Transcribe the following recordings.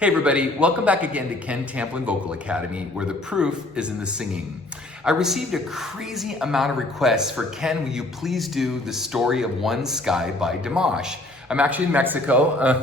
Hey everybody, welcome back again to Ken Tamplin Vocal Academy, where the proof is in the singing. I received a crazy amount of requests for Ken, will you please do the story of One Sky by Dimash. I'm actually in Mexico.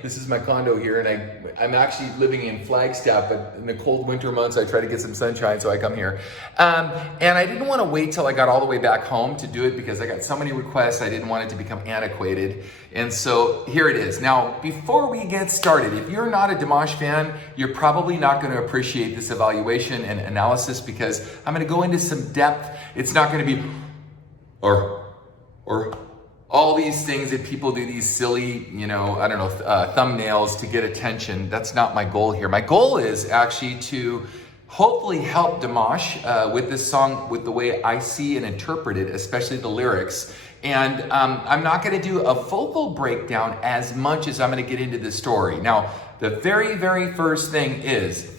This is my condo here, and I'm actually living in Flagstaff, but in the cold winter months, I try to get some sunshine, so I come here. And I didn't want to wait till I got all the way back home to do it because I got so many requests, I didn't want it to become antiquated. And so here it is. Now, before we get started, if you're not a Dimash fan, you're probably not going to appreciate this evaluation and analysis because I'm going to go into some depth. It's not going to be, or all these things that people do, these silly, thumbnails to get attention. That's not my goal here. My goal is actually to hopefully help Dimash with this song, with the way I see and interpret it, especially the lyrics. And I'm not going to do a vocal breakdown as much as I'm going to get into the story. Now, the very, very first thing is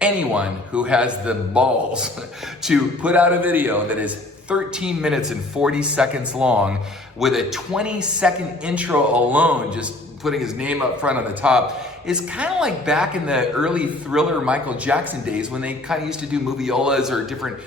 anyone who has the balls to put out a video that is 13 minutes and 40 seconds long with a 20-second intro alone, just putting his name up front on the top, is kind of like back in the early Thriller Michael Jackson days when they kind of used to do moviolas or different,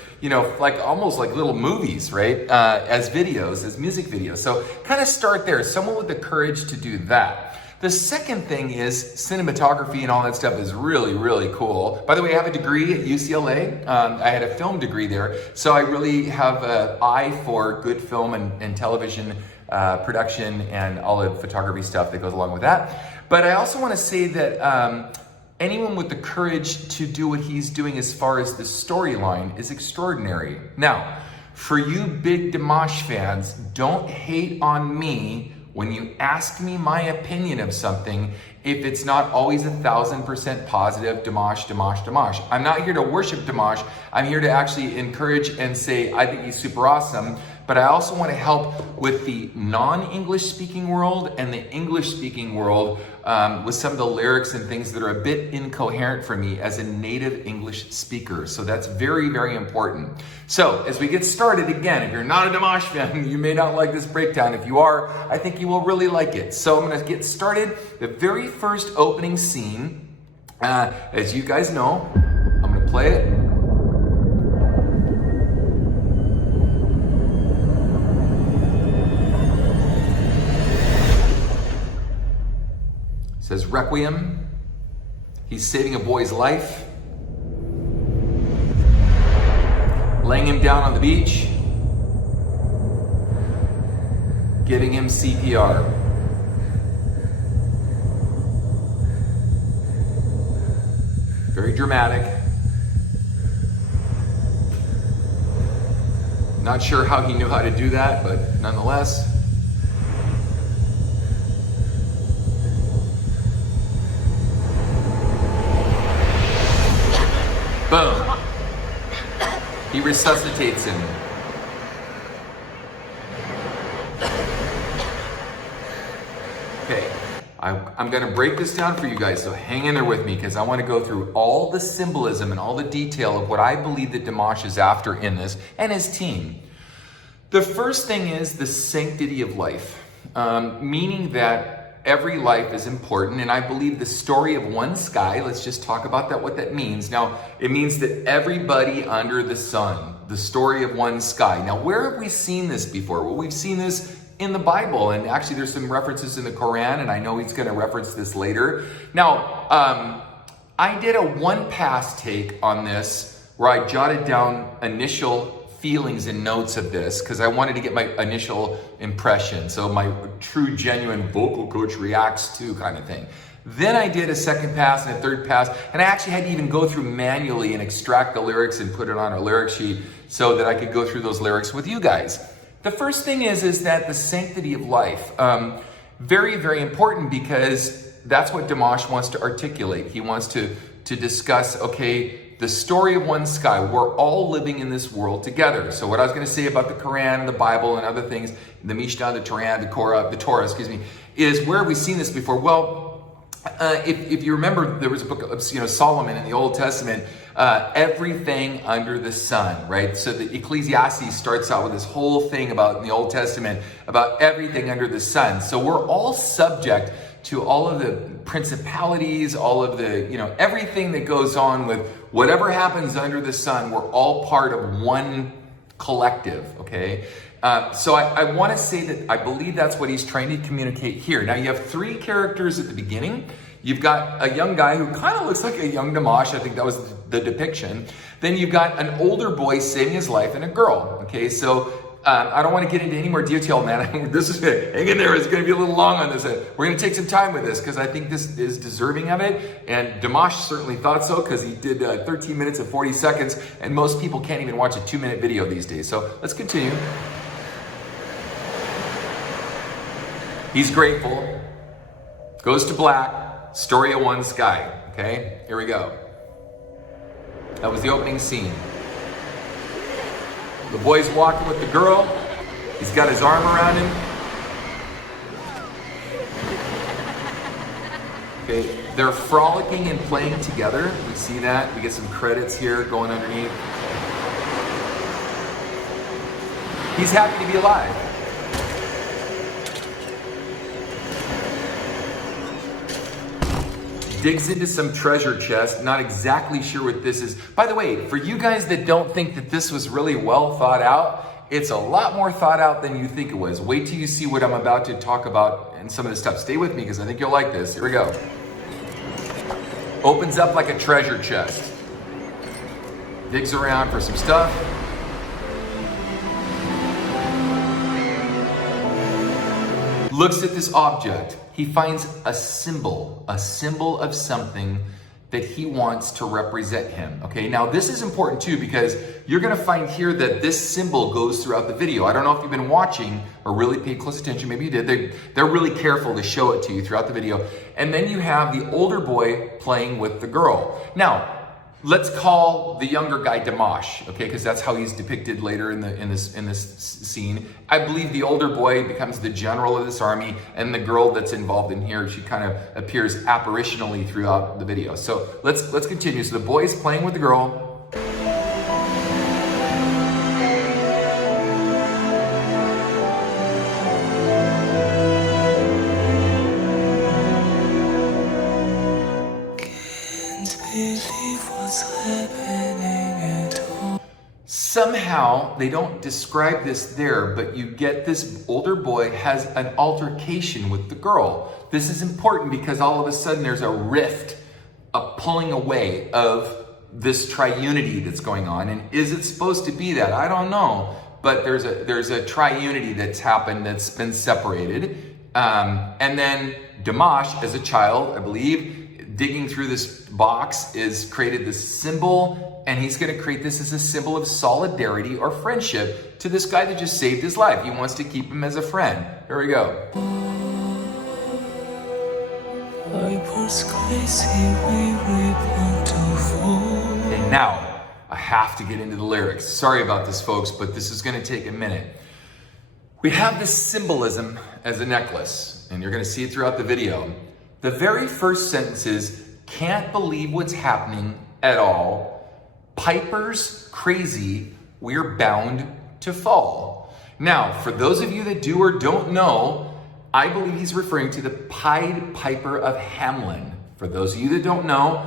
like almost like little movies, right? As videos, as music videos. So kind of start there. Someone with the courage to do that. The second thing is cinematography and all that stuff is really, really cool. By the way, I have a degree at UCLA. I had a film degree there. So I really have an eye for good film and television production and all the photography stuff that goes along with that. But I also want to say that anyone with the courage to do what he's doing as far as the storyline is extraordinary. Now, for you big Dimash fans, don't hate on me when you ask me my opinion of something, if it's not always 1,000% positive, Dimash. I'm not here to worship Dimash. I'm here to actually encourage and say, I think he's super awesome. But I also want to help with the non-English speaking world and the English speaking world with some of the lyrics and things that are a bit incoherent for me as a native English speaker. So that's very, very important. So as we get started, again, if you're not a Dimash fan, you may not like this breakdown. If you are, I think you will really like it. So I'm going to get started. The very first opening scene, as you guys know, I'm going to play it. Says Requiem. He's saving a boy's life, laying him down on the beach, giving him CPR. Very dramatic. Not sure how he knew how to do that, but nonetheless. Boom. He resuscitates him. Okay, I'm going to break this down for you guys, so hang in there with me because I want to go through all the symbolism and all the detail of what I believe that Dimash is after in this and his team. The first thing is the sanctity of life, meaning that every life is important, and I believe the story of One Sky, let's just talk about that, what that means. Now, it means that everybody under the sun, the story of One Sky. Now, where have we seen this before? Well, we've seen this in the Bible, and actually there's some references in the Quran, and I know he's going to reference this later. Now, I did a one-pass take on this where I jotted down initial feelings and notes of this because I wanted to get my initial impression. So my true, genuine vocal coach reacts to kind of thing. Then I did a second pass and a third pass, and I actually had to even go through manually and extract the lyrics and put it on a lyric sheet so that I could go through those lyrics with you guys. The first thing is that the sanctity of life, very, very important because that's what Dimash wants to articulate. He wants to discuss, okay, the story of One Sky. We're all living in this world together. So what I was going to say about the Quran, the Bible, and other things, the Mishnah, the Torah, the Torah, is where have we seen this before? Well, if you remember, there was a book of Solomon in the Old Testament, everything under the sun, right? So the Ecclesiastes starts out with this whole thing about in the Old Testament about everything under the sun. So we're all subject to all of the principalities, all of the, everything that goes on with whatever happens under the sun. We're all part of one collective, okay? So I want to say that I believe that's what he's trying to communicate here. Now you have three characters at the beginning. You've got a young guy who kind of looks like a young Dimash. I think that was the depiction. Then you've got an older boy saving his life and a girl. Okay, so I don't want to get into any more detail, man. This is hang in there. It's going to be a little long on this. We're going to take some time with this because I think this is deserving of it. And Dimash certainly thought so because he did 13 minutes and 40 seconds. And most people can't even watch a 2-minute video these days. So let's continue. He's grateful. Goes to black. Story of one sky. Okay, here we go. That was the opening scene. The boy's walking with the girl. He's got his arm around him. Okay, they're frolicking and playing together. We see that. We get some credits here going underneath. He's happy to be alive. Digs into some treasure chest, not exactly sure what this is. By the way, for you guys that don't think that this was really well thought out, it's a lot more thought out than you think it was. Wait till you see what I'm about to talk about and some of this stuff. Stay with me because I think you'll like this. Here we go. Opens up like a treasure chest. Digs around for some stuff. Looks at this object. He finds a symbol of something that he wants to represent him. Okay, now this is important too because you're gonna find here that this symbol goes throughout the video. I don't know if you've been watching or really paid close attention, maybe you did. They're really careful to show it to you throughout the video. And then you have the older boy playing with the girl. Now, let's call the younger guy Dimash, okay? Because that's how he's depicted later in this scene. I believe the older boy becomes the general of this army, and the girl that's involved in here, she kind of appears apparitionally throughout the video. So let's continue. So the boy's playing with the girl. Somehow, they don't describe this there, but you get this older boy has an altercation with the girl. This is important because all of a sudden there's a rift, a pulling away of this triunity that's going on. And is it supposed to be that? I don't know. But there's a triunity that's happened that's been separated. And then Dimash, as a child, I believe, digging through this box, is created this symbol, and he's going to create this as a symbol of solidarity or friendship to this guy that just saved his life. He wants to keep him as a friend. Here we go. And now, I have to get into the lyrics. Sorry about this, folks, but this is going to take a minute. We have this symbolism as a necklace, and you're going to see it throughout the video. The very first sentence is, can't believe what's happening at all. Piper's crazy, we're bound to fall. Now, for those of you that do or don't know, I believe he's referring to the Pied Piper of Hamelin. For those of you that don't know,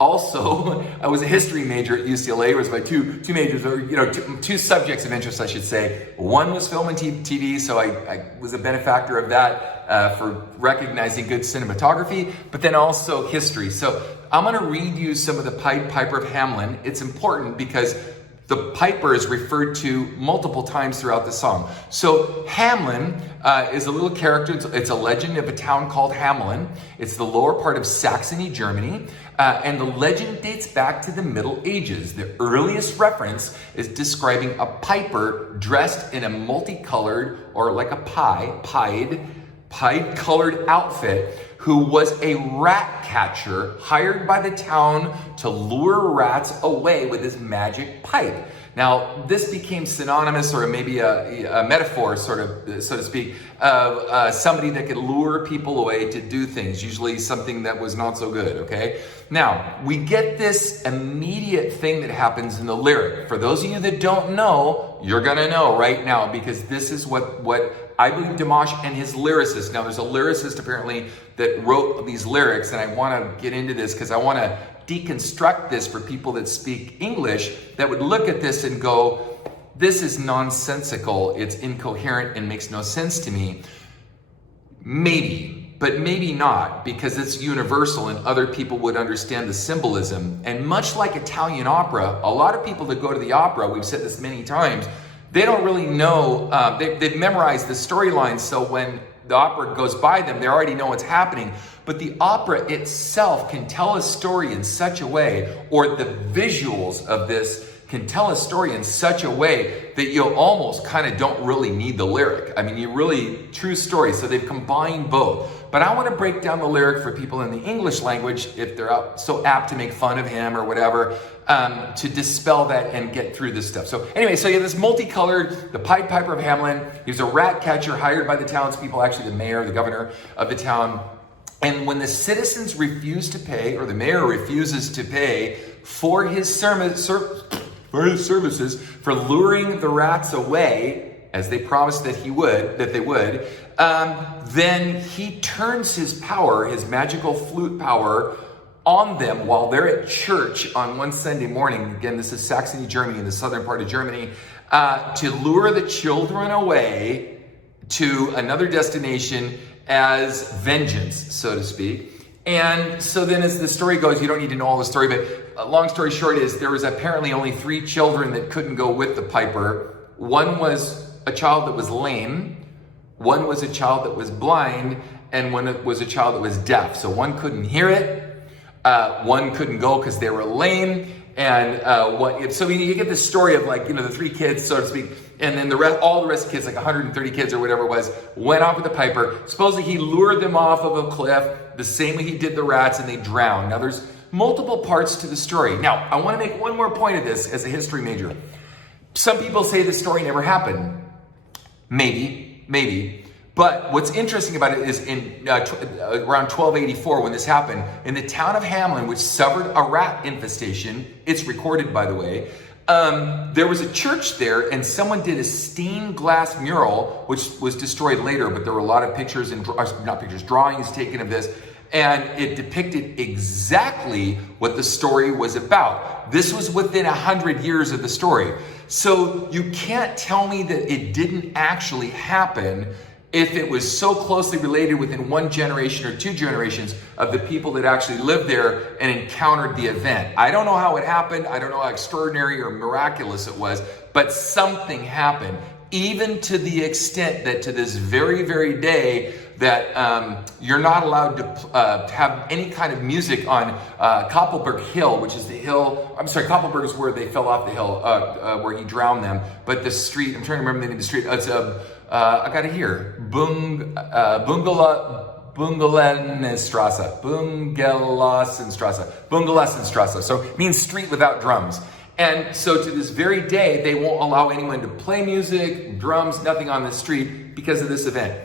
also, I was a history major at UCLA. It was my two majors, or two subjects of interest, I should say. One was film and TV, so I was a benefactor of that for recognizing good cinematography, but then also history. So I'm going to read you some of the Pied Piper of Hamelin. It's important because the piper is referred to multiple times throughout the song. So Hamelin is a little character. It's a legend of a town called Hamelin. It's the lower part of Saxony, Germany. And the legend dates back to the Middle Ages. The earliest reference is describing a piper dressed in a multicolored, or like a pied-colored outfit, who was a rat catcher hired by the town to lure rats away with his magic pipe. Now, this became synonymous, or maybe a metaphor, sort of, so to speak, of somebody that could lure people away to do things, usually something that was not so good, okay? Now, we get this immediate thing that happens in the lyric. For those of you that don't know, you're gonna know right now, because this is what I believe Dimash and his lyricist. Now, there's a lyricist apparently that wrote these lyrics, and I want to get into this because I want to deconstruct this for people that speak English that would look at this and go, this is nonsensical, it's incoherent and makes no sense to me. Maybe, but maybe not, because it's universal and other people would understand the symbolism. And much like Italian opera, a lot of people that go to the opera, we've said this many times, they don't really know, they've memorized the storylines, so when the opera goes by them, they already know what's happening. But the opera itself can tell a story in such a way, or the visuals of this can tell a story in such a way that you almost kind of don't really need the lyric. I mean, you really, true story. So they've combined both. But I want to break down the lyric for people in the English language, if they're so apt to make fun of him or whatever, to dispel that and get through this stuff. So anyway, so you have this multicolored, the Pied Piper of Hamelin. He was a rat catcher hired by the townspeople, actually the mayor, the governor of the town. And when the citizens refuse to pay, or the mayor refuses to pay for his services, for luring the rats away, as they promised that they would, then he turns his power, his magical flute power, on them while they're at church on one Sunday morning. Again, this is Saxony, Germany, in the southern part of Germany, to lure the children away to another destination as vengeance, so to speak. And so then as the story goes, you don't need to know all the story, but long story short is there was apparently only 3 children that couldn't go with the piper. One was a child that was lame, one was a child that was blind, and one was a child that was deaf. So one couldn't hear it, one couldn't go because they were lame, and so you get this story of the 3 kids, so to speak, and then all the rest of the kids, like 130 kids or whatever it was, went off with the piper. Supposedly he lured them off of a cliff the same way he did the rats, and they drowned. Now there's multiple parts to the story. Now I want to make one more point of this as a history major. Some people say this story never happened. Maybe. But what's interesting about it is in around 1284, when this happened, in the town of Hamelin, which suffered a rat infestation, it's recorded, by the way, there was a church there, and someone did a stained glass mural, which was destroyed later, but there were a lot of pictures and drawings taken of this, and it depicted exactly what the story was about. This was within 100 years of the story. So you can't tell me that it didn't actually happen if it was so closely related within 1 generation or 2 generations of the people that actually lived there and encountered the event. I don't know how it happened. I don't know how extraordinary or miraculous it was, but something happened, even to the extent that to this very, very day that you're not allowed to have any kind of music on Koppelberg Hill, which is the hill, Koppelberg is where they fell off the hill, where he drowned them. But the street, I'm trying to remember the name of the street, it's I got it here, Bungelassenstrasse. So it means street without drums. And so to this very day, they won't allow anyone to play music, drums, nothing on the street because of this event.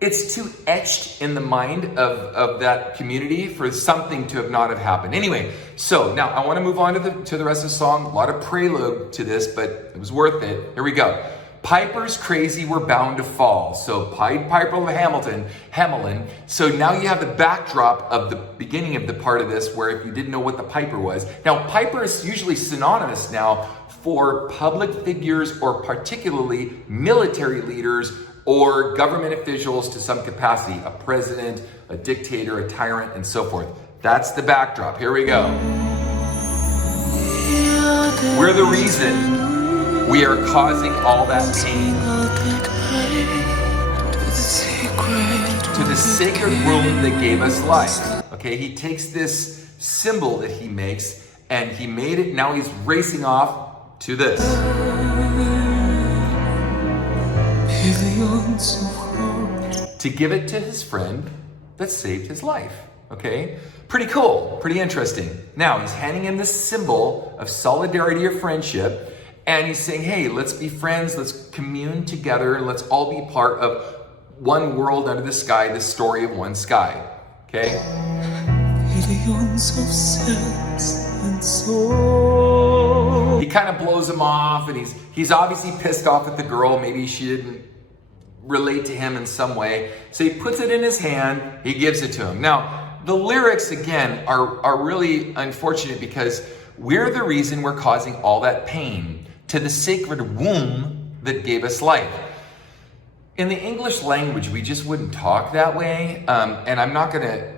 It's too etched in the mind of that community for something to not have happened. Anyway, so now I want to move on to the rest of the song. A lot of prelude to this, but it was worth it. Here we go. Pipers crazy were bound to fall. So Pied Piper of Hamelin. So now you have the backdrop of the beginning of the part of this where if you didn't know what the piper was. Now piper is usually synonymous now for public figures or particularly military leaders or government officials to some capacity. A president, a dictator, a tyrant, and so forth. That's the backdrop. Here we go. We're the reason we are causing all that pain to the sacred room that gave us life. Okay, he takes this symbol that he makes and he made it, now he's racing off to this. To give it to his friend that saved his life. Okay, pretty cool, pretty interesting. Now he's handing him this symbol of solidarity or friendship. And he's saying, hey, let's be friends, let's commune together, and let's all be part of one world under the sky, the story of one sky. Okay? Billions of sense and soul. He kind of blows him off, and he's obviously pissed off at the girl. Maybe she didn't relate to him in some way. So he puts it in his hand, he gives it to him. Now, the lyrics, again, are really unfortunate because we're the reason we're causing all that pain to the sacred womb that gave us life. In the English language, we just wouldn't talk that way. And I'm not gonna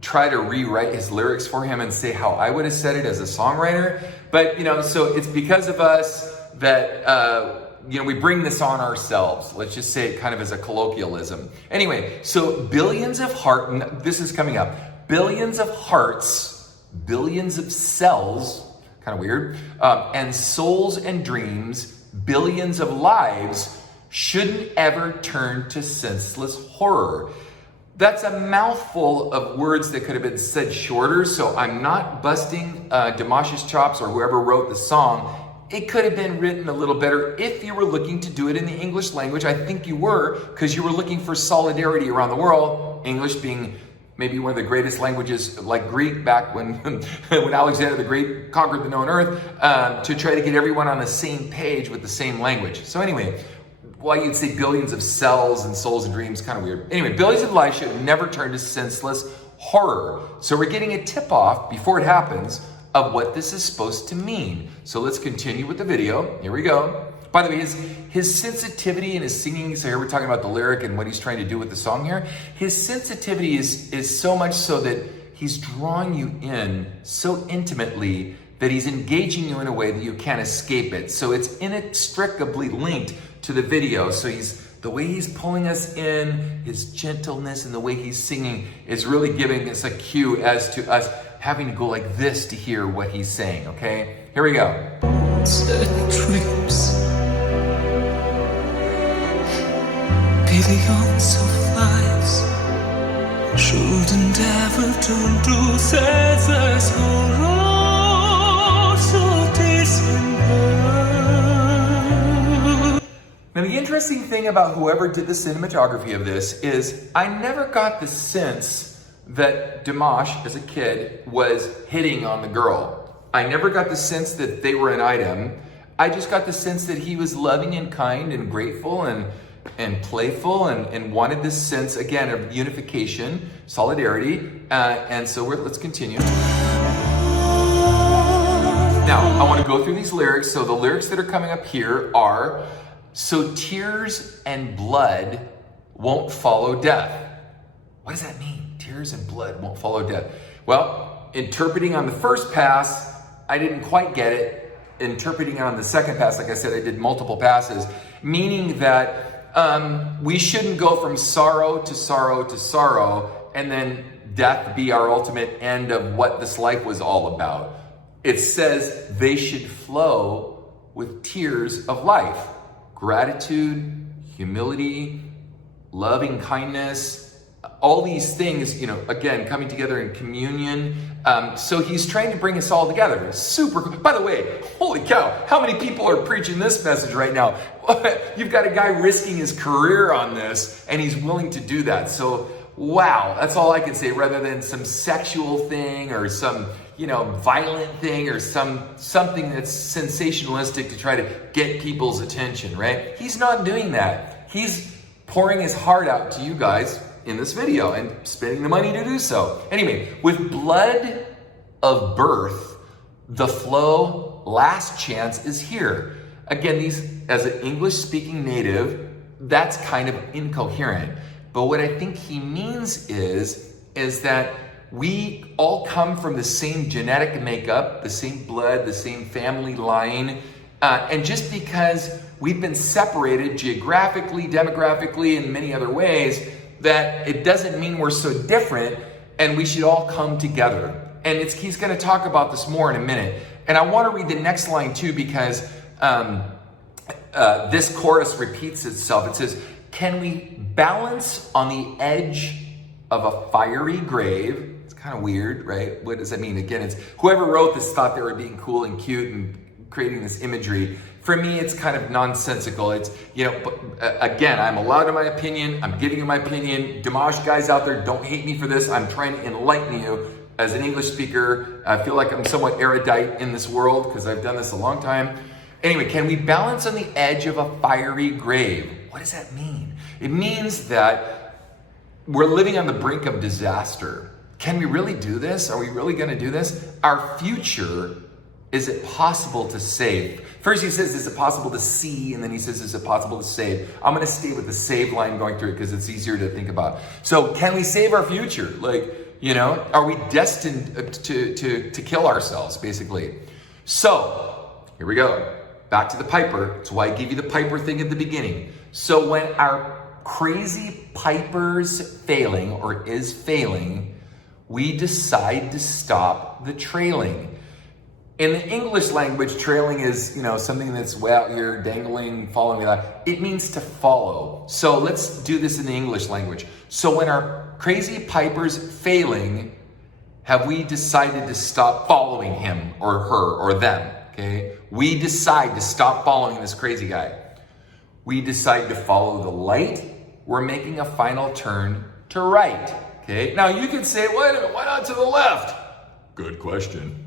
try to rewrite his lyrics for him and say how I would have said it as a songwriter. But, so it's because of us that, we bring this on ourselves. Let's just say it kind of as a colloquialism. Anyway, so this is coming up. Billions of hearts, billions of cells, kind of weird, and souls and dreams, billions of lives shouldn't ever turn to senseless horror. That's a mouthful of words that could have been said shorter, so I'm not busting Dimash's chops or whoever wrote the song. It could have been written a little better if you were looking to do it in the English language. I think you were, because you were looking for solidarity around the world, English being maybe one of the greatest languages, like Greek back when when Alexander the Great conquered the known earth, to try to get everyone on the same page with the same language. So anyway, why you'd say billions of cells and souls and dreams, kind of weird. Anyway, billions of lives should never turn to senseless horror. So we're getting a tip off before it happens of what this is supposed to mean. So let's continue with the video. Here we go. By the way, his sensitivity in his singing, so here we're talking about the lyric and what he's trying to do with the song here. His sensitivity is so much so that he's drawing you in so intimately that he's engaging you in a way that you can't escape it. So it's inextricably linked to the video. So the way he's pulling us in, his gentleness and the way he's singing is really giving us a cue as to us having to go like this to hear what he's saying, okay? Here we go. Dreams, billions of lives shouldn't ever turn to senseless horror, so December. Now, the interesting thing about whoever did the cinematography of this is I never got the sense that Dimash, as a kid, was hitting on the girl. I never got the sense that they were an item. I just got the sense that he was loving and kind and grateful and playful and wanted this sense, again, of unification, solidarity. And so let's continue. Now, I want to go through these lyrics. So the lyrics that are coming up here are, so tears and blood won't follow death. What does that mean? Tears and blood won't follow death. Well, interpreting on the first pass, I didn't quite get it. Interpreting on the second pass, like I said, I did multiple passes, meaning that we shouldn't go from sorrow to sorrow to sorrow and then death be our ultimate end of what this life was all about. It says they should flow with tears of life. Gratitude, humility, loving kindness, all these things, again, coming together in communion. So he's trying to bring us all together. Super cool. By the way, holy cow, how many people are preaching this message right now? You've got a guy risking his career on this, and he's willing to do that. So, wow, that's all I can say, rather than some sexual thing or some, violent thing or something that's sensationalistic to try to get people's attention, right? He's not doing that. He's pouring his heart out to you guys in this video and spending the money to do so. Anyway, with blood of birth, the flow, last chance is here. Again, these, as an English-speaking native, that's kind of incoherent. But what I think he means is that we all come from the same genetic makeup, the same blood, the same family line. And just because we've been separated geographically, demographically, and many other ways, that it doesn't mean we're so different, and we should all come together. And he's going to talk about this more in a minute. And I want to read the next line too, because this chorus repeats itself. It says, can we balance on the edge of a fiery grave? It's kind of weird, right? What does that mean? Again, it's whoever wrote this thought they were being cool and cute and creating this imagery. For me, it's kind of nonsensical. It's, but, again, I'm allowed in my opinion. I'm giving you my opinion. Dimash guys out there, don't hate me for this. I'm trying to enlighten you. As an English speaker, I feel like I'm somewhat erudite in this world because I've done this a long time. Anyway, can we balance on the edge of a fiery grave? What does that mean? It means that we're living on the brink of disaster. Can we really do this? Are we really going to do this? Our future, is it possible to save? First he says, is it possible to see? And then he says, is it possible to save? I'm going to stay with the save line going through it because it's easier to think about. So can we save our future? Like, you know, are we destined to kill ourselves, basically? So here we go. Back to the Piper. That's why I gave you the Piper thing at the beginning. So when our crazy Piper's failing or is failing, we decide to stop the trailing. In the English language, trailing is, you know, something that's way out here, dangling, following that. It means to follow. So let's do this in the English language. So when our crazy Piper's failing, have we decided to stop following him or her or them? Okay, we decide to stop following this crazy guy. We decide to follow the light. We're making a final turn to right. Okay, now you could say, wait a minute, why not to the left? Good question.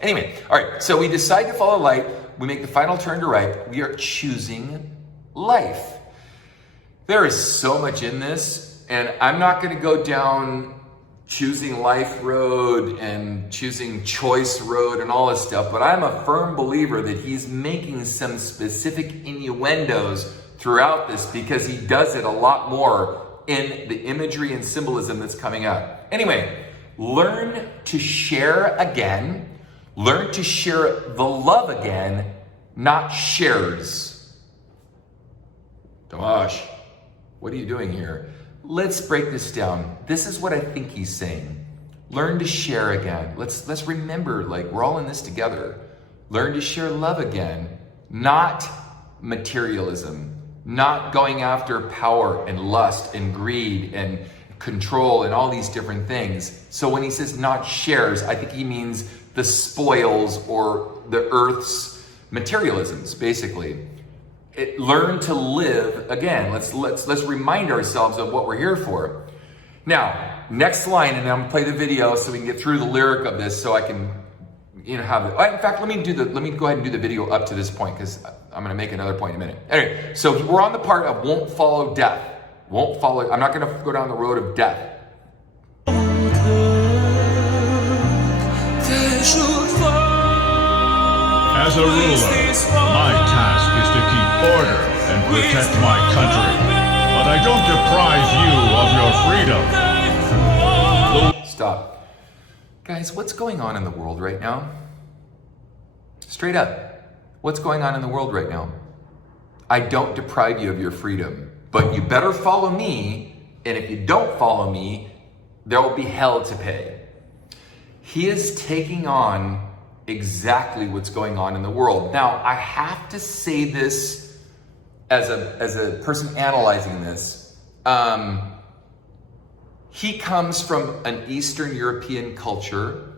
Anyway, all right, so we decide to follow light. We make the final turn to right. We are choosing life. There is so much in this, and I'm not going to go down choosing life road and choosing choice road and all this stuff, but I'm a firm believer that he's making some specific innuendos throughout this because he does it a lot more in the imagery and symbolism that's coming up. Anyway, learn to share again. Learn to share the love again, not shares. Dimash, what are you doing here? Let's break this down. This is what I think he's saying. Learn to share again. Let's remember, like, we're all in this together. Learn to share love again, not materialism, not going after power and lust and greed and control and all these different things. So when he says not shares, I think he means the spoils or the earth's materialisms, basically. Learn to live again. Let's remind ourselves of what we're here for. Now, next line, and I'm gonna play the video so we can get through the lyric of this, so I can, you know, have it. In fact, let me go ahead and do the video up to this point because I'm gonna make another point in a minute. Anyway, so we're on the part of won't follow death. Won't follow. I'm not gonna go down the road of death. As a ruler, my task is to keep order and protect my country. But I don't deprive you of your freedom. Stop. Guys, what's going on in the world right now? Straight up. What's going on in the world right now? I don't deprive you of your freedom, but you better follow me, and if you don't follow me, there will be hell to pay. He is taking on exactly what's going on in the world. Now, I have to say this as a person analyzing this. He comes from an Eastern European culture,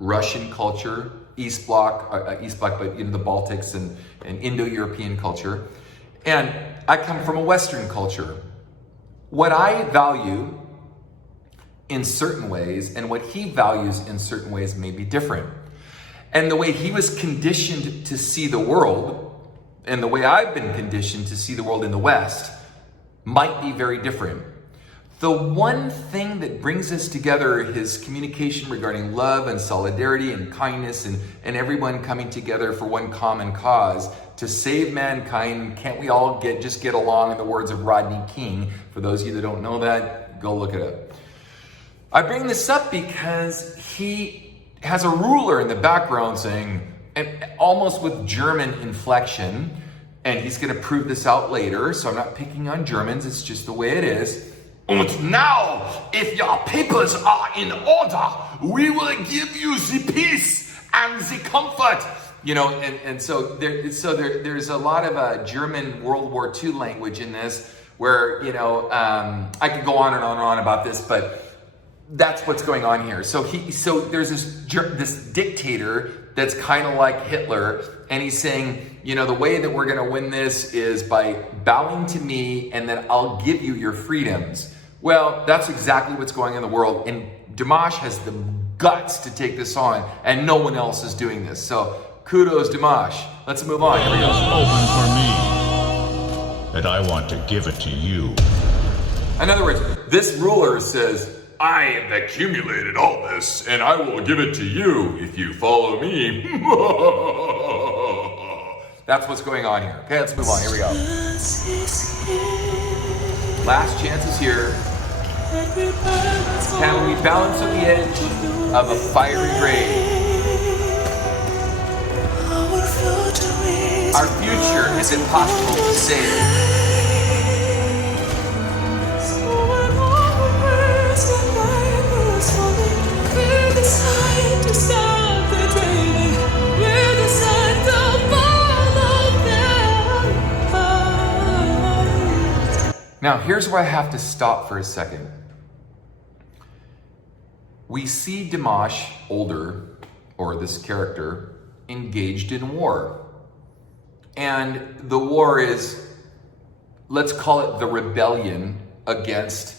Russian culture, East Bloc, but you know, the Baltics and Indo-European culture. And I come from a Western culture. What I value in certain ways and what he values in certain ways may be different. And the way he was conditioned to see the world and the way I've been conditioned to see the world in the West might be very different. The one thing that brings us together is communication regarding love and solidarity and kindness and everyone coming together for one common cause to save mankind. Can't we all just get along, in the words of Rodney King? For those of you that don't know that, go look it up. I bring this up because he has a ruler in the background saying, and almost with German inflection, and he's going to prove this out later, so I'm not picking on Germans, it's just the way it is. And now, if your papers are in order, we will give you the peace and the comfort. You know, and so there's a lot of German World War II language in this, where, you know, I could go on and on and on about this, but that's what's going on here. So there's this dictator that's kind of like Hitler, and he's saying, you know, the way that we're going to win this is by bowing to me, and then I'll give you your freedoms. Well, that's exactly what's going on in the world, and Dimash has the guts to take this on, and no one else is doing this. So kudos, Dimash. Let's move on. Here we go. Open for me. and I want to give it to you. In other words, this ruler says, I have accumulated all this, and I will give it to you if you follow me. That's what's going on here. Okay, let's move on. Here we go. Last chance is here. Can we balance on the edge of a fiery grave? Our future, is it possible to save it? Now, here's where I have to stop for a second. We see Dimash, older, or this character, engaged in war. And the war is, let's call it the rebellion against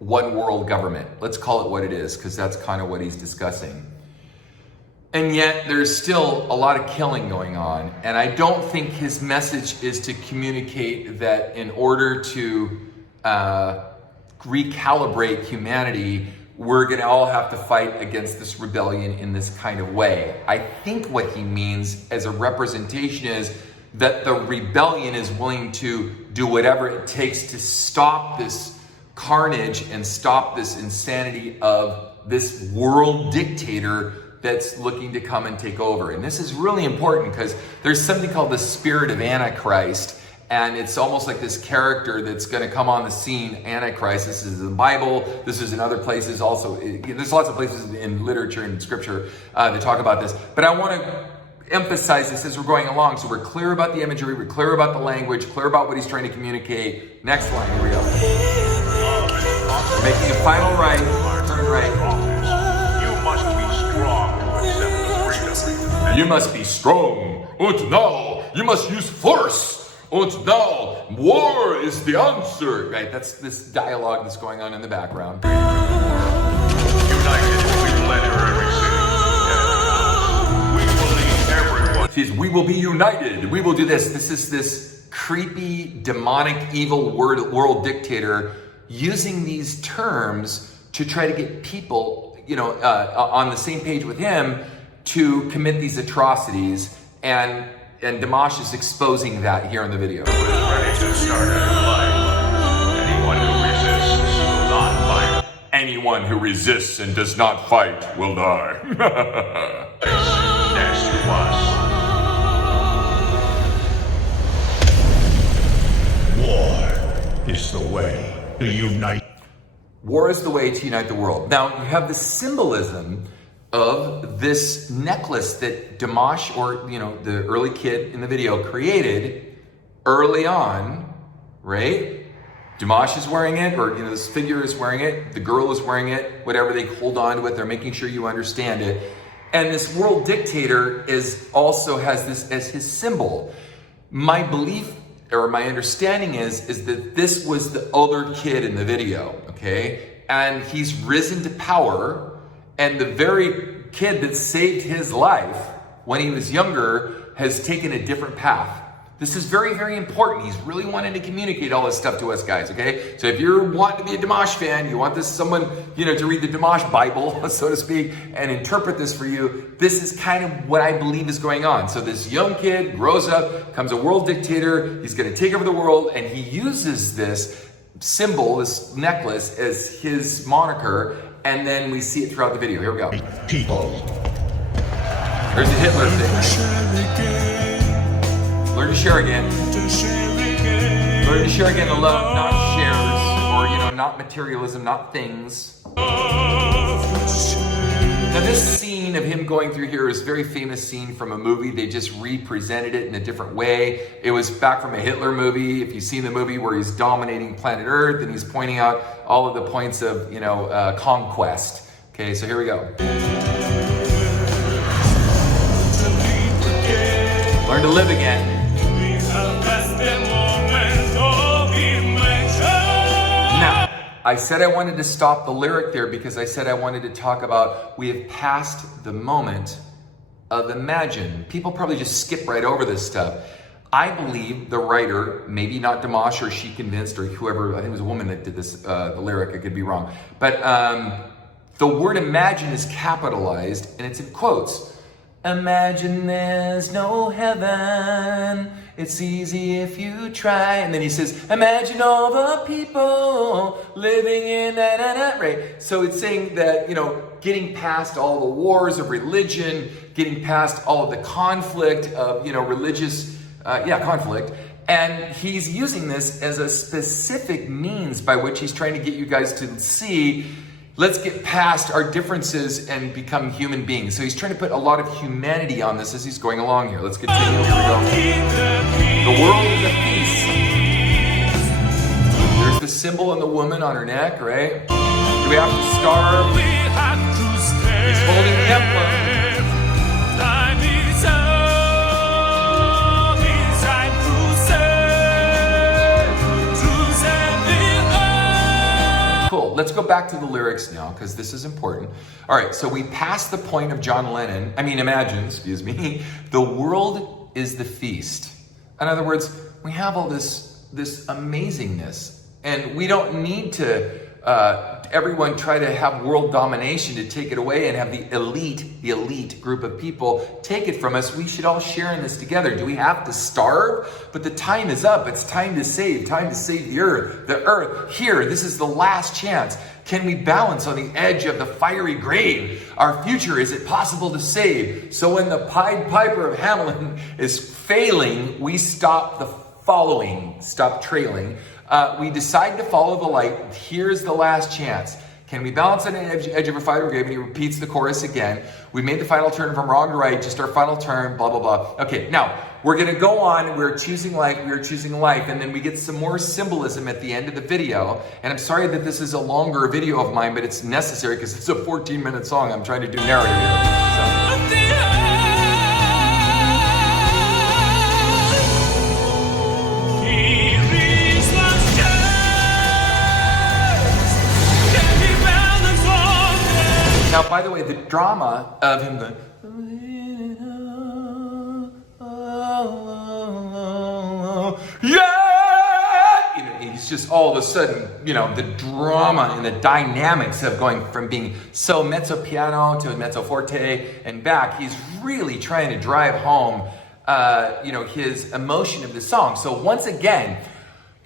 one world government. Let's call it what it is, because that's kind of what he's discussing. And yet there's still a lot of killing going on. And I don't think his message is to communicate that in order to recalibrate humanity, we're gonna all have to fight against this rebellion in this kind of way. I think what he means as a representation is that the rebellion is willing to do whatever it takes to stop this carnage and stop this insanity of this world dictator that's looking to come and take over. And this is really important because there's something called the spirit of Antichrist, and it's almost like this character that's going to come on the scene, Antichrist. This is in the Bible, this is in other places also. There's lots of places in literature and scripture that talk about this. But I want to emphasize this as we're going along, so we're clear about the imagery, we're clear about the language, clear about what he's trying to communicate. Next line, here we go. We're making a final right, turn right. You must be strong to accept freedom. You must be strong, and now you must use force. And now, war is the answer. Right, that's this dialogue that's going on in the background. United, we will enter every city. We will lead everyone. Says, we will be united. We will do this. This is this creepy, demonic, evil world dictator using these terms to try to get people, on the same page with him to commit these atrocities. And Dimash is exposing that here in the video. Who is ready to start a new life? Anyone who resists will not fight. Anyone who resists and does not fight will die. Next to us. War is the way to unite. War is the way to unite the world. Now, you have the symbolism of this necklace that Dimash, or the early kid in the video, created early on, right? Dimash is wearing it, or this figure is wearing it, the girl is wearing it, whatever, they hold on to it, they're making sure you understand it. And this world dictator also has this as his symbol. My belief, or my understanding is that this was the older kid in the video, okay? And he's risen to power, and the very kid that saved his life when he was younger has taken a different path. This is very, very important. He's really wanting to communicate all this stuff to us guys, okay? So if you're wanting to be a Dimash fan, you want someone, to read the Dimash Bible, so to speak, and interpret this for you, this is kind of what I believe is going on. So this young kid grows up, becomes a world dictator, he's gonna take over the world, and he uses this symbol, this necklace, as his moniker, and then we see it throughout the video. Here we go. People. There's the Hitler thing. Learn to share again. Learn to share again the love, not shares, or not materialism, not things. Now this scene of him going through here is a very famous scene from a movie. They just represented it in a different way. It was back from a Hitler movie. If you've seen the movie where he's dominating planet Earth and he's pointing out all of the points of, conquest. Okay, so here we go. Learn to live again. Now, I said I wanted to stop the lyric there because I said I wanted to talk about we have passed the moment of imagine. People probably just skip right over this stuff. I believe the writer, maybe not Dimash or she convinced or whoever, I think it was a woman that did this, the lyric, I could be wrong. But the word imagine is capitalized and it's in quotes. Imagine there's no heaven, it's easy if you try. And then he says, imagine all the people living in that, right? So it's saying that, getting past all the wars of religion, getting past all of the conflict of, religious, conflict. And he's using this as a specific means by which he's trying to get you guys to see, let's get past our differences and become human beings. So he's trying to put a lot of humanity on this as he's going along here. Let's continue. Here we go. The world is a feast. There's the symbol and the woman on her neck, right? Do we have to starve? He's holding the emblem. Cool. Let's go back to the lyrics now because this is important. All right, so we passed the point of Imagine, the world is the feast. In other words, we have all this amazingness, and we don't need to everyone try to have world domination to take it away and have the elite group of people take it from us. We should all share in this together. Do we have to starve? But the time is up. It's time to save the earth. The earth, here, this is the last chance. Can we balance on the edge of the fiery grave? Our future, is it possible to save? So when the Pied Piper of Hamelin is failing, we stop trailing. We decide to follow the light. Here's the last chance. Can we balance on the edge of a fiery grave? And he repeats the chorus again. We made the final turn from wrong to right, just our final turn, blah, blah, blah. Okay, now, we're going to go on. We're choosing life. And then we get some more symbolism at the end of the video. And I'm sorry that this is a longer video of mine, but it's necessary because it's a 14-minute song. I'm trying to do narrative here. Now, by the way, the drama of him going, he's just all of a sudden, the drama and the dynamics of going from being so mezzo piano to mezzo forte and back. He's really trying to drive home, his emotion of the song. So once again,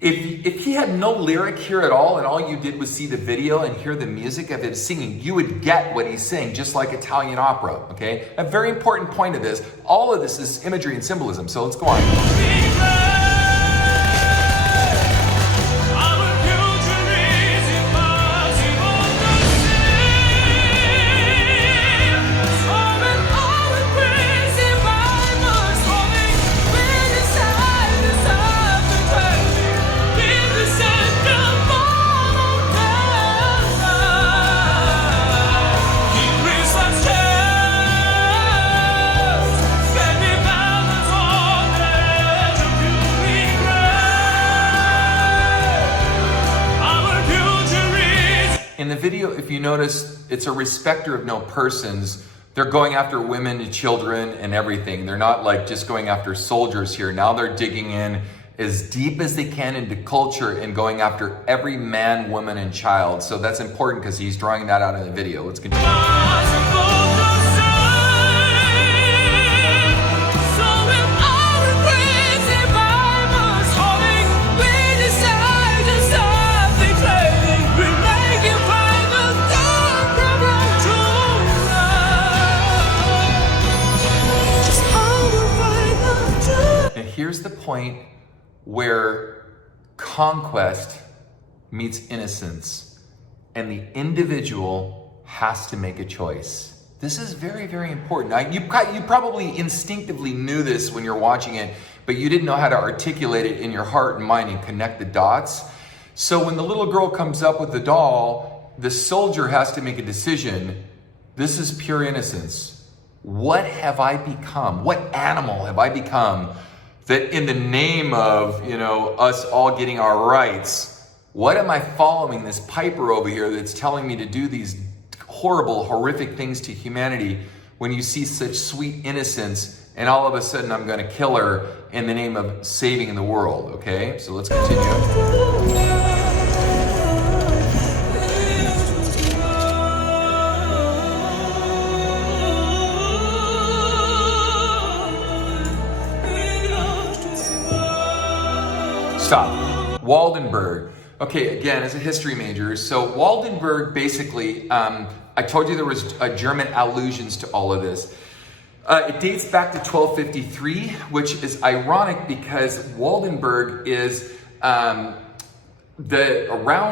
if he had no lyric here at all, and all you did was see the video and hear the music of him singing, you would get what he's saying, just like Italian opera, okay? A very important point of this, all of this is imagery and symbolism, so let's go on. In the video, if you notice, it's a respecter of no persons. They're going after women and children and everything. They're not like just going after soldiers here. Now they're digging in as deep as they can into culture and going after every man, woman, and child. So that's important because he's drawing that out in the video. Let's continue. Here's the point where conquest meets innocence, and the individual has to make a choice. This is very, very important. Now, you probably instinctively knew this when you're watching it, but you didn't know how to articulate it in your heart and mind and connect the dots. So when the little girl comes up with the doll, the soldier has to make a decision. This is pure innocence. What have I become? What animal have I become that in the name of, us all getting our rights, what am I following this piper over here that's telling me to do these horrible, horrific things to humanity when you see such sweet innocence and all of a sudden I'm going to kill her in the name of saving the world. Okay, so let's continue. Stop. Waldenberg. Okay, again, as a history major, so Waldenberg basically, I told you there was German allusions to all of this. It dates back to 1253, which is ironic because Waldenberg is around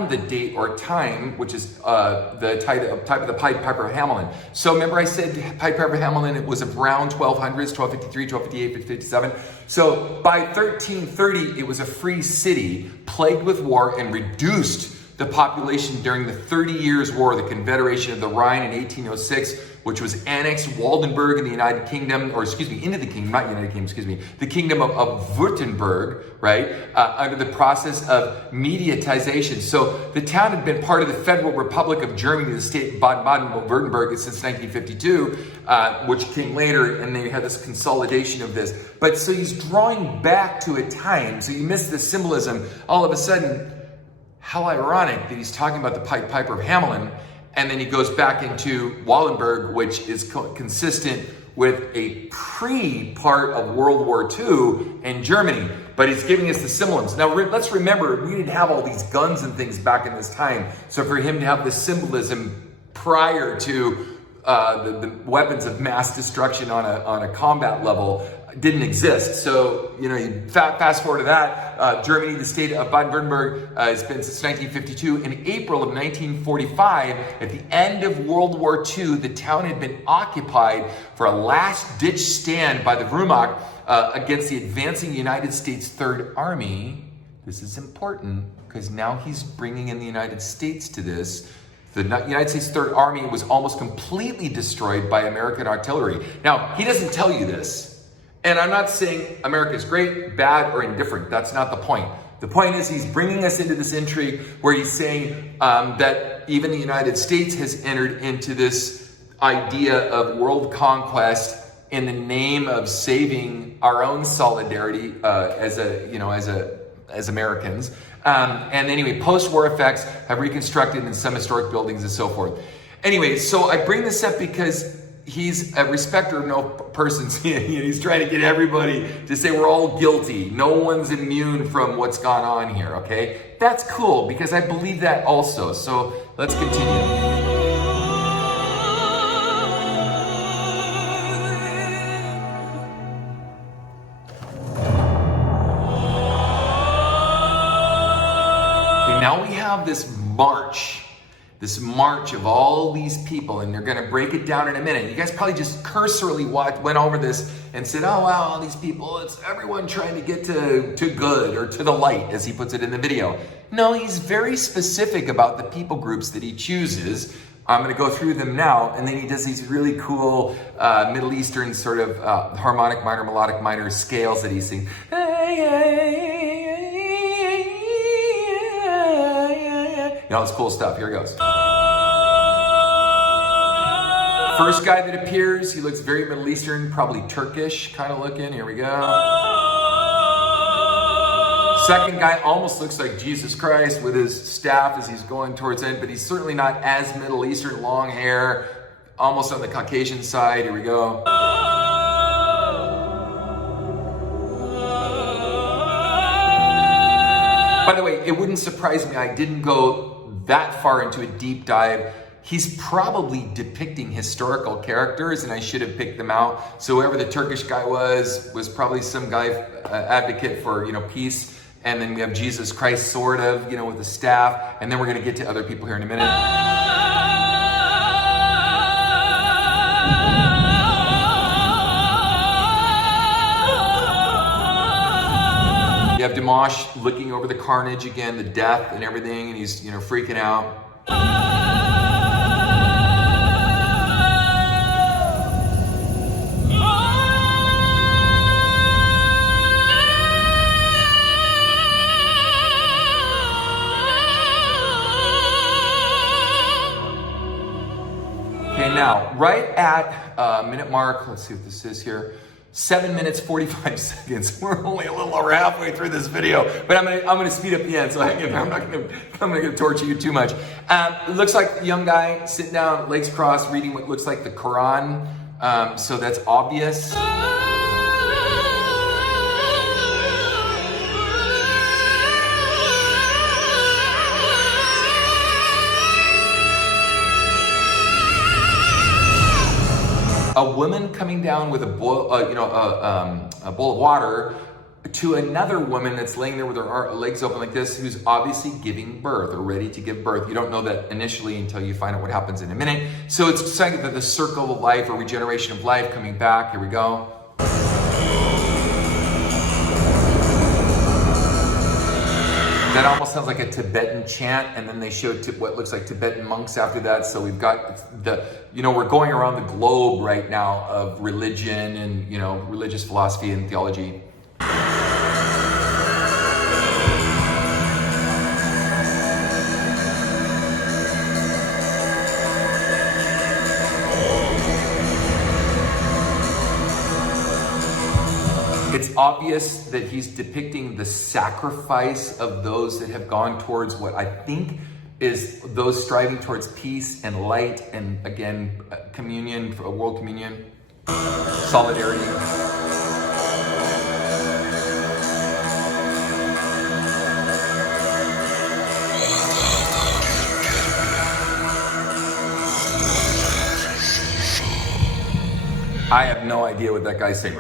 the date or time, which is the type of the Pied Piper of Hamelin. So remember I said Pied Piper of Hamelin, it was around 1200s, 1253, 1258, 1257. So by 1330, it was a free city plagued with war and reduced the population during the 30 Years' War, the Confederation of the Rhine in 1806, which was annexed Waldenberg in the United Kingdom, or excuse me, into the kingdom, not United Kingdom, excuse me, the kingdom of Württemberg, right, under the process of mediatization. So the town had been part of the Federal Republic of Germany, the state of Baden-Württemberg, since 1952, which came later, and they had this consolidation of this. But so he's drawing back to a time, so you miss the symbolism, all of a sudden. How ironic that he's talking about the Pied Piper of Hamelin, and then he goes back into Wallenberg, which is consistent with a pre-part of World War II in Germany. But he's giving us the symbolisms. Now, let's remember, we didn't have all these guns and things back in this time. So for him to have the symbolism prior to the weapons of mass destruction on a combat level didn't exist. So, you know, you fast forward to that, Germany, the state of Baden-Württemberg, has been since 1952. In April of 1945, at the end of World War II, the town had been occupied for a last-ditch stand by the Wehrmacht against the advancing United States Third Army. This is important because now he's bringing in the United States to this. The United States Third Army was almost completely destroyed by American artillery. Now, he doesn't tell you this. And I'm not saying America is great, bad, or indifferent. That's not the point. The point is he's bringing us into this intrigue where he's saying that even the United States has entered into this idea of world conquest in the name of saving our own solidarity as Americans. And anyway, post-war effects have reconstructed in some historic buildings and so forth. Anyway, so I bring this up because he's a respecter of no persons. He's trying to get everybody to say we're all guilty. No one's immune from what's gone on here, okay? That's cool because I believe that also. So let's continue. Now we have this march of all these people, and they're going to break it down in a minute. You guys probably just cursorily went over this and said, oh wow, all these people, it's everyone trying to get to good or to the light, as he puts it in the video. No, he's very specific about the people groups that he chooses. I'm going to go through them now, and then he does these really cool Middle Eastern sort of harmonic minor, melodic minor scales that he sings. You know, it's cool stuff. Here it goes. First guy that appears, he looks very Middle Eastern, probably Turkish kind of looking. Here we go. Second guy almost looks like Jesus Christ with his staff as he's going towards it, but he's certainly not as Middle Eastern, long hair, almost on the Caucasian side. Here we go. By the way, it wouldn't surprise me, I didn't go that far into a deep dive. He's probably depicting historical characters, and I should have picked them out. So whoever the Turkish guy was probably some guy advocate for, peace. And then we have Jesus Christ, sort of, with the staff. And then we're going to get to other people here in a minute. You have Dimash looking over the carnage again, the death and everything, and he's, freaking out. Okay, now, right at minute mark, let's see what this is here. 7 minutes, 45 seconds. We're only a little over halfway through this video, but I'm gonna speed up the end, so I'm not gonna torture you too much. It looks like a young guy sitting down, legs crossed, reading what looks like the Quran. So that's obvious. A woman coming down with a bowl, a bowl of water to another woman that's laying there with her legs open like this, who's obviously giving birth or ready to give birth. You don't know that initially until you find out what happens in a minute. So it's saying that the circle of life or regeneration of life coming back. Here we go. That almost sounds like a Tibetan chant, and then they showed what looks like Tibetan monks after that. So we've got we're going around the globe right now of religion and, religious philosophy and theology. It's obvious that he's depicting the sacrifice of those that have gone towards what I think is those striving towards peace and light and, again, communion, world communion, solidarity. I have no idea what that guy's saying.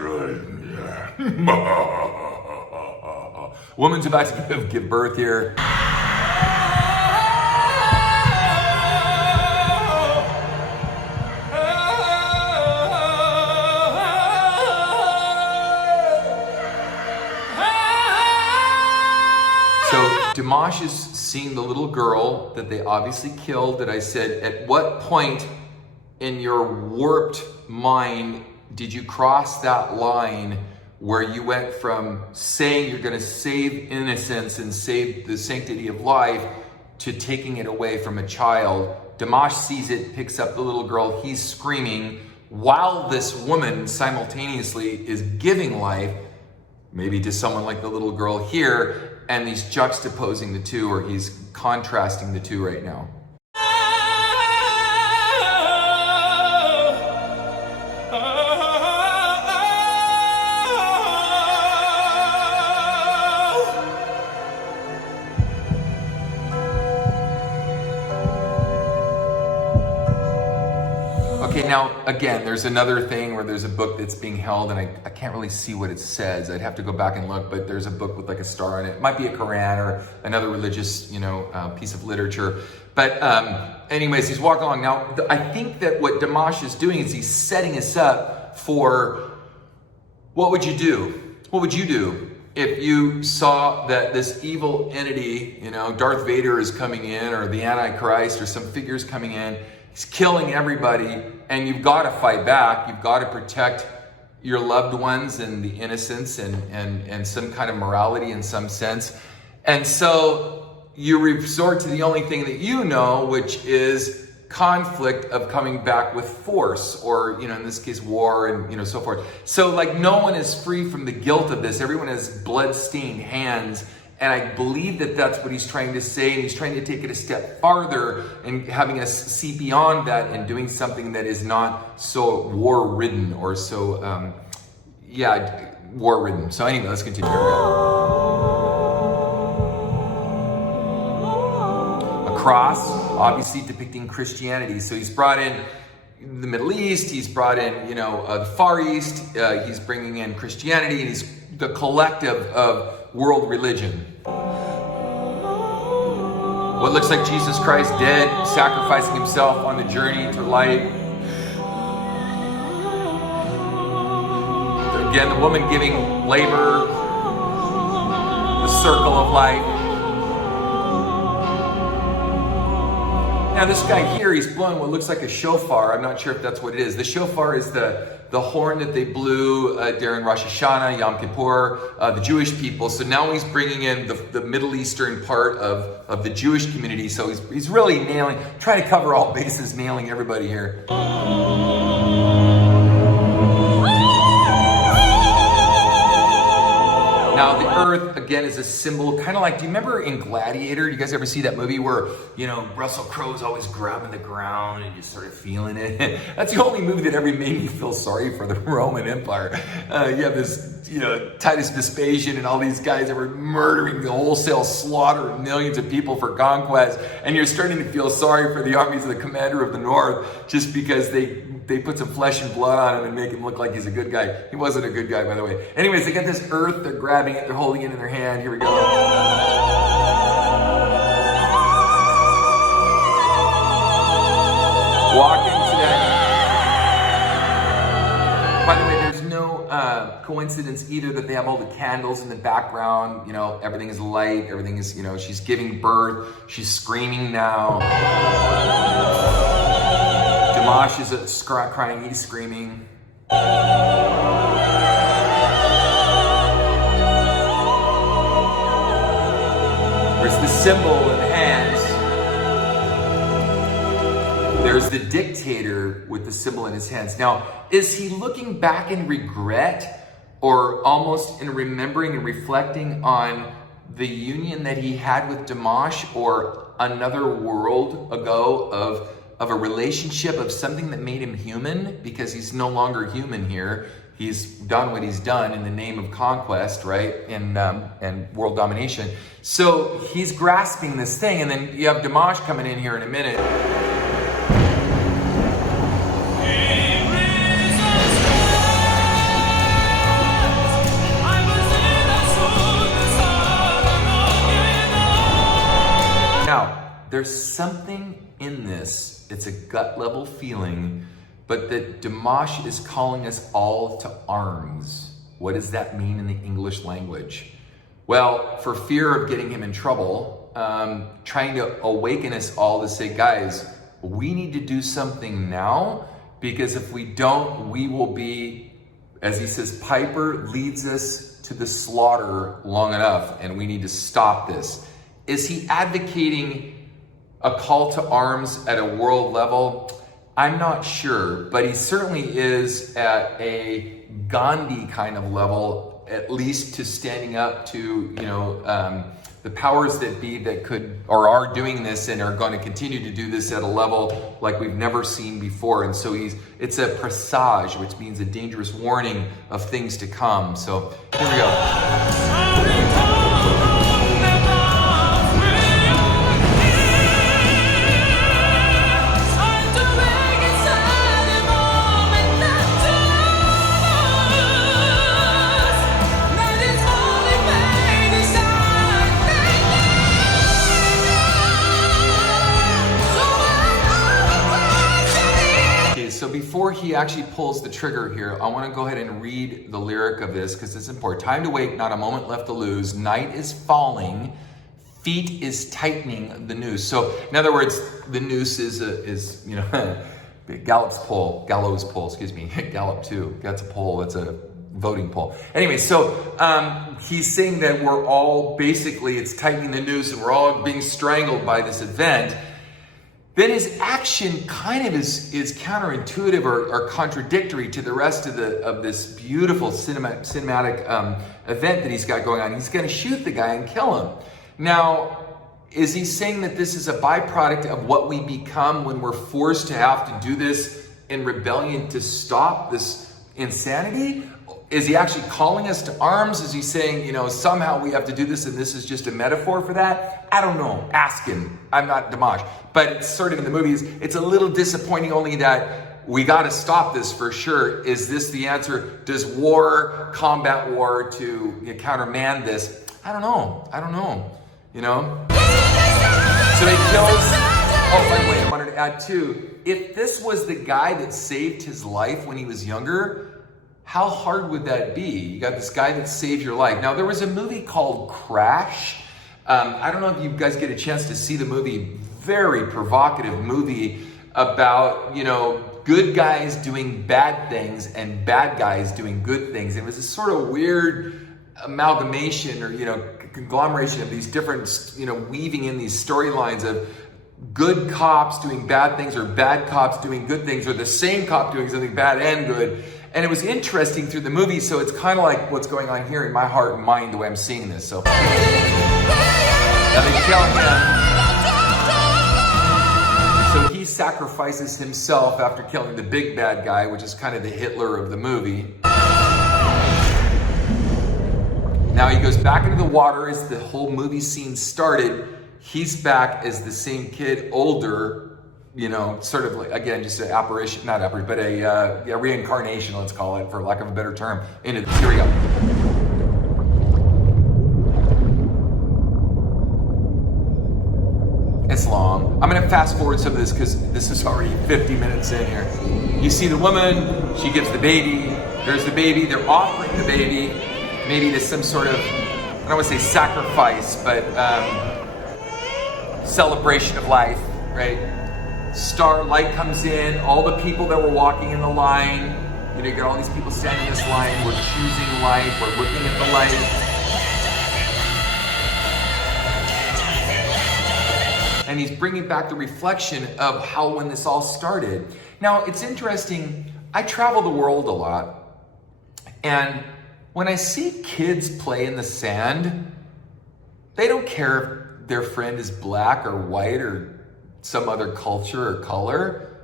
Woman's about to give birth here. So Dimash is seeing the little girl that they obviously killed, that I said, at what point in your warped mind did you cross that line where you went from saying you're going to save innocence and save the sanctity of life to taking it away from a child? Dimash sees it, picks up the little girl, he's screaming, while this woman simultaneously is giving life, maybe to someone like the little girl here, and he's juxtaposing the two, or he's contrasting the two right now. Okay, now, again, there's another thing where there's a book that's being held, and I can't really see what it says. I'd have to go back and look, but there's a book with like a star in it. It might be a Quran or another religious, piece of literature. But anyways, he's walking along. Now, I think that what Dimash is doing is he's setting us up for what would you do? What would you do if you saw that this evil entity, Darth Vader is coming in, or the Antichrist, or some figure's coming in, he's killing everybody, and you've got to fight back. You've got to protect your loved ones and the innocence and some kind of morality in some sense. And so you resort to the only thing that you know, which is conflict of coming back with force, or, in this case, war and, so forth. So like no one is free from the guilt of this. Everyone has blood-stained hands. And I believe that that's what he's trying to say, and he's trying to take it a step farther and having us see beyond that and doing something that is not so war-ridden or so, war-ridden. So anyway, let's continue. Here we go. A cross, obviously depicting Christianity. So he's brought in the Middle East, he's brought in, the Far East, he's bringing in Christianity, and he's the collective of world religion. What looks like Jesus Christ dead, sacrificing himself on the journey to light. Again, the woman giving labor, the circle of life. Now this guy here, he's blowing what looks like a shofar. I'm not sure if that's what it is. The shofar is the horn that they blew during Rosh Hashanah, Yom Kippur, the Jewish people. So now he's bringing in the Middle Eastern part of the Jewish community. So he's really trying to cover all bases, nailing everybody here. again, is a symbol, kind of like, do you remember in Gladiator? You guys ever see that movie where, you know, Russell Crowe's always grabbing the ground and just sort of feeling it? That's the only movie that ever made me feel sorry for the Roman Empire. You have this, you know, Titus Vespasian and all these guys that were murdering the wholesale slaughter of millions of people for conquest, and you're starting to feel sorry for the armies of the commander of the north just because they put some flesh and blood on him and make him look like he's a good guy. He wasn't a good guy, by the way. Anyways, they got this earth, they're grabbing it, they're holding it in their hand. Here we go. Walk into that. By the way, there's no coincidence either that they have all the candles in the background. You know, everything is light, everything is, you know, she's giving birth, she's screaming now. Dimash is crying, he's screaming. There's the symbol in the hands. There's the dictator with the symbol in his hands. Now, is he looking back in regret or almost in remembering and reflecting on the union that he had with Dimash or another world ago of a relationship, of something that made him human, because he's no longer human here. He's done what he's done in the name of conquest, right? And world domination. So he's grasping this thing, and then you have Dimash coming in here in a minute. Now, there's something in this, it's a gut level feeling, but that Dimash is calling us all to arms. What does that mean in the English language? Well, for fear of getting him in trouble, trying to awaken us all to say, guys, we need to do something now, because if we don't, we will be, as he says, Piper leads us to the slaughter long enough, and we need to stop this. Is he advocating a call to arms at a world level? I'm not sure, but he certainly is at a Gandhi kind of level, at least to standing up to, you know, the powers that be that could or are doing this and are going to continue to do this at a level like we've never seen before. And so it's a presage, which means a dangerous warning of things to come. So here we go. So before he actually pulls the trigger here, I want to go ahead and read the lyric of this because it's important. Time to wake, not a moment left to lose. Night is falling, feet is tightening the noose. So in other words, the noose is you know, gallows pole, excuse me, gallop too. That's a pole, that's a voting poll. Anyway, so he's saying that we're all basically, it's tightening the noose and we're all being strangled by this event. Then his action kind of is counterintuitive or contradictory to the rest of this beautiful cinematic event that he's got going on. He's going to shoot the guy and kill him. Now, is he saying that this is a byproduct of what we become when we're forced to have to do this in rebellion to stop this insanity? Is he actually calling us to arms? Is he saying, you know, somehow we have to do this and this is just a metaphor for that? I don't know. Ask him. I'm not Dimash. But it's sort of in the movies, it's a little disappointing only that we got to stop this for sure. Is this the answer? Does combat war to countermand this? I don't know. You know? So he kills... Oh, by the way, I wanted to add too, if this was the guy that saved his life when he was younger, how hard would that be? You got this guy that saved your life. Now, there was a movie called Crash. I don't know if you guys get a chance to see the movie. Very provocative movie about, you know, good guys doing bad things and bad guys doing good things. It was a sort of weird amalgamation or, you know, conglomeration of these different, you know, weaving in these storylines of good cops doing bad things or bad cops doing good things or the same cop doing something bad and good. And it was interesting through the movie, so it's kind of like what's going on here in my heart and mind, the way I'm seeing this. So now they kill him. So he sacrifices himself after killing the big bad guy, which is kind of the Hitler of the movie. Now he goes back into the water as the whole movie scene started. He's back as the same kid, older, you know, sort of like, again, just an apparition, not apparition, but a reincarnation, let's call it, for lack of a better term. Here we go. It's long. I'm gonna fast forward some of this because this is already 50 minutes in here. You see the woman, she gives the baby, there's the baby, they're offering the baby, maybe to some sort of, I don't want to say sacrifice, but celebration of life, right? Starlight comes in, all the people that were walking in the line, you know, you got all these people standing in this line, we're choosing life, we're looking at the light. And he's bringing back the reflection of how when this all started. Now, it's interesting, I travel the world a lot, and when I see kids play in the sand, they don't care if their friend is black or white or some other culture or color.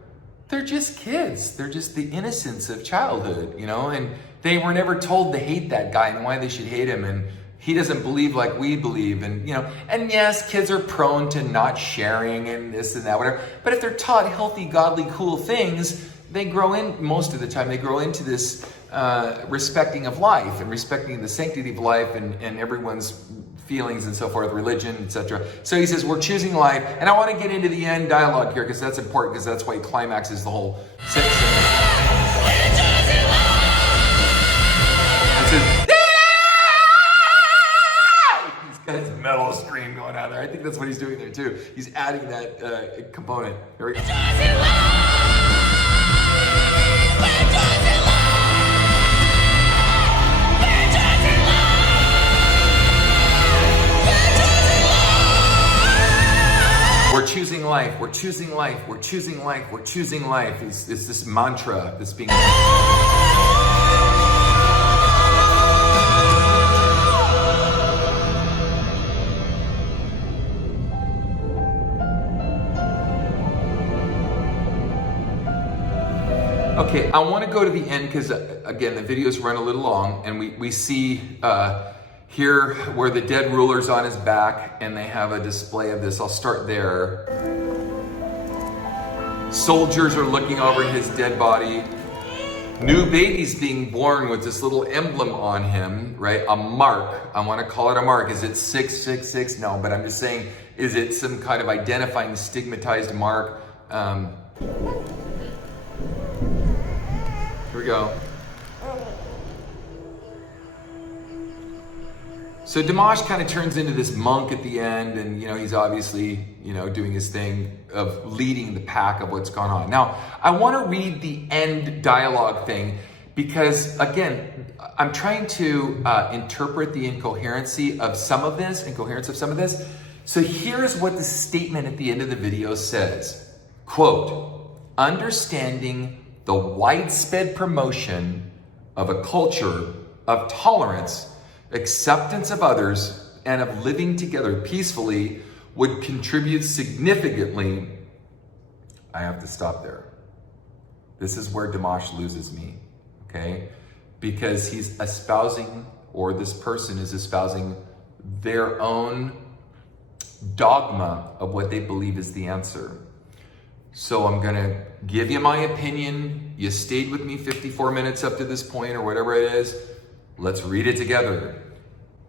They're just kids. They're just the innocence of childhood, you know? And they were never told to hate that guy and why they should hate him. And he doesn't believe like we believe. And, you know, and yes, kids are prone to not sharing and this and that, whatever. But if they're taught healthy, godly, cool things, they grow in, most of the time, they grow into this respecting of life and respecting the sanctity of life and everyone's feelings and so forth, religion, etc. So he says, we're choosing life. And I want to get into the end dialogue here because that's important, because that's why Climax is the whole section. It says, he's got his metal scream going on there. I think that's what he's doing there too. He's adding that component. Here we go. We're choosing life, we're choosing life, we're choosing life, we're choosing life. It's this mantra that's being... Okay, I want to go to the end because, again, the videos run a little long, and we see here where the dead ruler's on his back, and they have a display of this. I'll start there. Soldiers are looking over his dead body. New baby's being born with this little emblem on him, right? A mark. I want to call it a mark. Is it 666? No, but I'm just saying, is it some kind of identifying stigmatized mark? Here we go. So Dimash kind of turns into this monk at the end, and you know, he's obviously, you know, doing his thing of leading the pack of what's gone on. Now, I want to read the end dialogue thing because, again, I'm trying to interpret the incoherency of some of this, So here's what the statement at the end of the video says. Quote, understanding the widespread promotion of a culture of tolerance, acceptance of others, and of living together peacefully would contribute significantly. I have to stop there. This is where Dimash loses me, okay? Because he's espousing, or this person is espousing, their own dogma of what they believe is the answer. So I'm gonna give you my opinion. You stayed with me 54 minutes up to this point, or whatever it is. Let's read it together.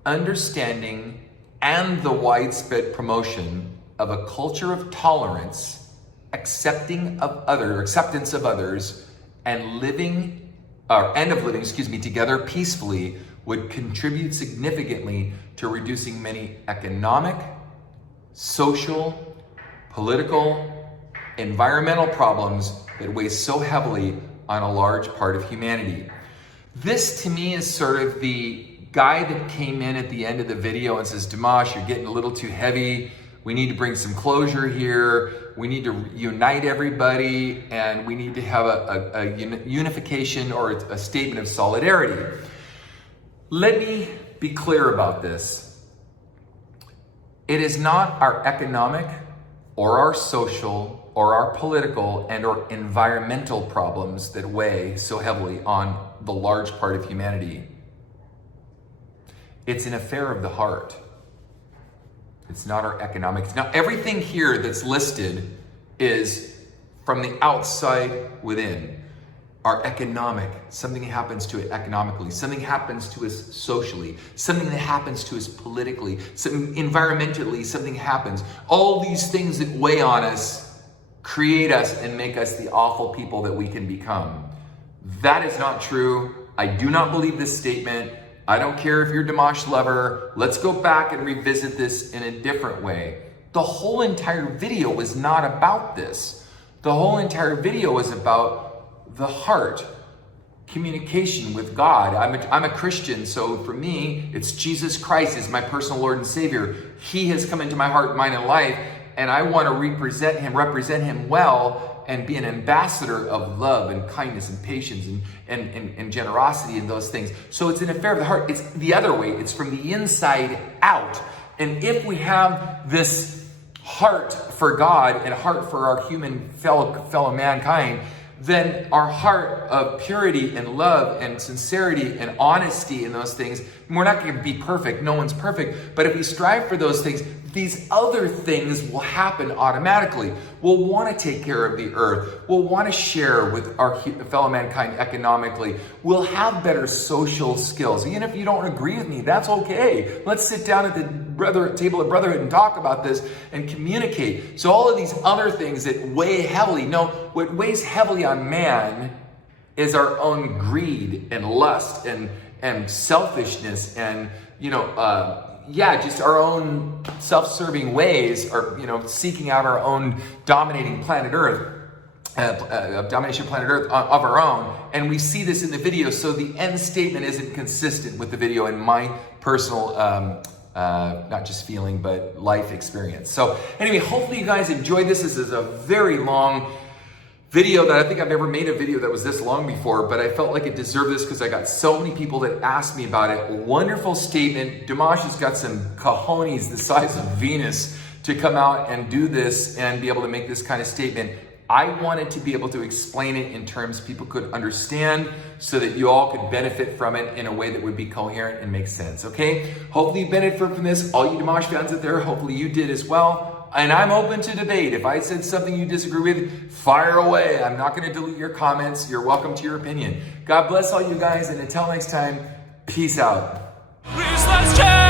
Understanding and the widespread promotion of a culture of tolerance, acceptance of others, and living together peacefully would contribute significantly to reducing many economic, social, political, environmental problems that weigh so heavily on a large part of humanity. This to me is sort of the guy that came in at the end of the video and says, Dimash, you're getting a little too heavy We need to bring some closure here. We need to unite everybody, and we need to have a unification or a statement of solidarity. Let me be clear about this. It is not our economic or our social or our political and or environmental problems that weigh so heavily on the large part of humanity. It's an affair of the heart. It's not our economics. Now, everything here that's listed is from the outside within. Our economic, something happens to it economically, something happens to us socially, something that happens to us politically, something environmentally, something happens. All these things that weigh on us create us and make us the awful people that we can become. That is not true. I do not believe this statement. I don't care if you're a Dimash lover. Let's go back and revisit this in a different way. The whole entire video was not about this. The whole entire video was about the heart, communication with God. I'm a Christian, so for me, it's Jesus Christ is my personal Lord and Savior. He has come into my heart, mind, and life, and I want to represent him well, and be an ambassador of love and kindness and patience and generosity and those things. So it's an affair of the heart. It's the other way. It's from the inside out. And if we have this heart for God and a heart for our human fellow mankind, then our heart of purity and love and sincerity and honesty and those things, we're not going to be perfect. No one's perfect. But if we strive for those things, these other things will happen automatically. We'll want to take care of the earth. We'll want to share with our fellow mankind economically. We'll have better social skills. Even if you don't agree with me, that's okay. Let's sit down at the table of brotherhood and talk about this and communicate. So all of these other things that weigh heavily, no, what weighs heavily on man is our own greed and lust and selfishness and, just our own self-serving ways, or seeking out our own dominating planet Earth, domination of planet Earth of our own. And we see this in the video, so the end statement isn't consistent with the video in my personal, not just feeling, but life experience. So anyway, hopefully you guys enjoyed this. This is a very long video that I think I've never made a video that was this long before, but I felt like it deserved this because I got so many people that asked me about it. Wonderful statement. Dimash has got some cojones the size of Venus to come out and do this and be able to make this kind of statement. I wanted to be able to explain it in terms people could understand so that you all could benefit from it in a way that would be coherent and make sense, okay? Hopefully you benefit from this. All you Dimash fans out there, hopefully you did as well. And I'm open to debate. If I said something you disagree with, fire away. I'm not going to delete your comments. You're welcome to your opinion. God bless all you guys, and until next time, peace out. Please let's change.